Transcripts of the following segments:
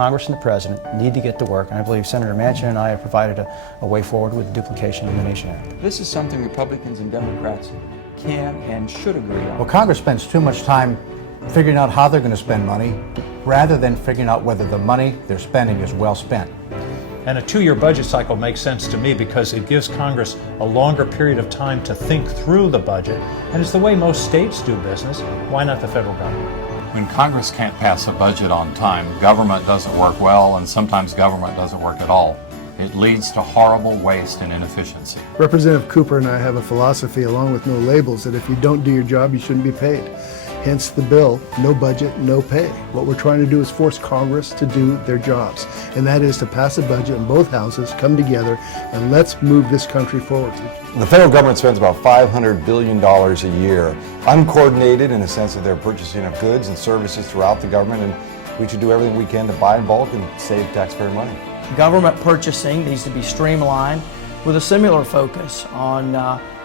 Congress and the President need to get to work, and I believe Senator Manchin and I have provided a way forward with the Duplication of the Nation Act. This is something Republicans and Democrats can and should agree on. Well, Congress spends too much time figuring out how they're going to spend money rather than figuring out whether the money they're spending is well spent. And a 2-year budget cycle makes sense to me because it gives Congress a longer period of time to think through the budget, and it's the way most states do business. Why not the federal government? When Congress can't pass a budget on time, government doesn't work well, and sometimes government doesn't work at all. It leads to horrible waste and inefficiency. Representative Cooper and I have a philosophy, along with no labels, that if you don't do your job, you shouldn't be paid. Hence the bill, no budget, no pay. What we're trying to do is force Congress to do their jobs, and that is to pass a budget in both houses, come together, and let's move this country forward. The federal government spends about $500 billion a year, uncoordinated in the sense that they're purchasing of goods and services throughout the government, and we should do everything we can to buy in bulk and save taxpayer money. Government purchasing needs to be streamlined with a similar focus on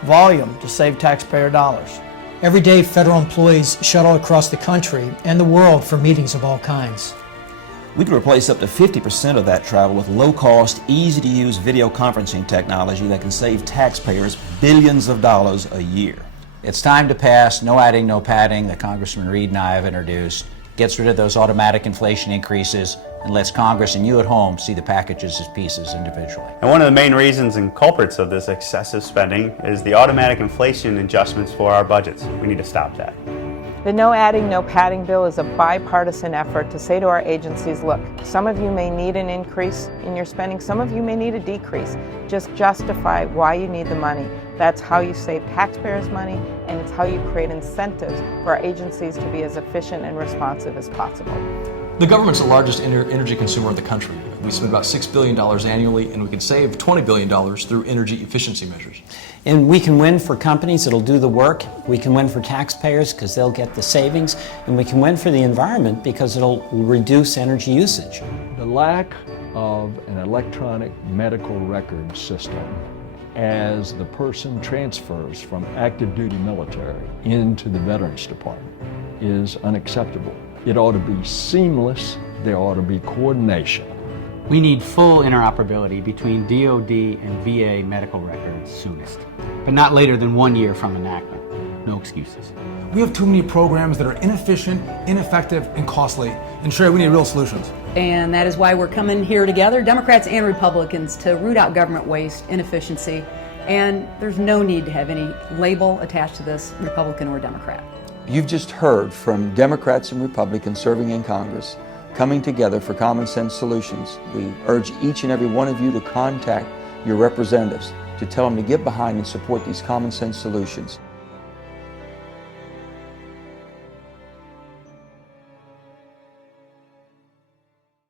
volume to save taxpayer dollars. Every day, federal employees shuttle across the country and the world for meetings of all kinds. We could replace up to 50% of that travel with low-cost, easy-to-use video conferencing technology that can save taxpayers billions of dollars a year. It's time to pass no adding, no padding that Congressman Reed and I have introduced. Gets rid of those automatic inflation increases and lets Congress and you at home see the packages as pieces individually. And one of the main reasons and culprits of this excessive spending is the automatic inflation adjustments for our budgets. We need to stop that. The No Adding, No Padding bill is a bipartisan effort to say to our agencies, look, some of you may need an increase in your spending, some of you may need a decrease. Just justify why you need the money. That's how you save taxpayers money, and it's how you create incentives for our agencies to be as efficient and responsive as possible. The government's the largest energy consumer in the country. We spend about $6 billion annually, and we can save $20 billion through energy efficiency measures. And we can win for companies that'll do the work. We can win for taxpayers because they'll get the savings. And we can win for the environment because it'll reduce energy usage. The lack of an electronic medical record system as the person transfers from active duty military into the Veterans Department is unacceptable. It ought to be seamless. There ought to be coordination. We need full interoperability between DoD and VA medical records soonest, but not later than 1 year from enactment. No excuses. We have too many programs that are inefficient, ineffective, and costly. And sure, we need real solutions. And that is why we're coming here together, Democrats and Republicans, to root out government waste, inefficiency, and there's no need to have any label attached to this, Republican or Democrat. You've just heard from Democrats and Republicans serving in Congress, coming together for common sense solutions. We urge each and every one of you to contact your representatives to tell them to get behind and support these common sense solutions.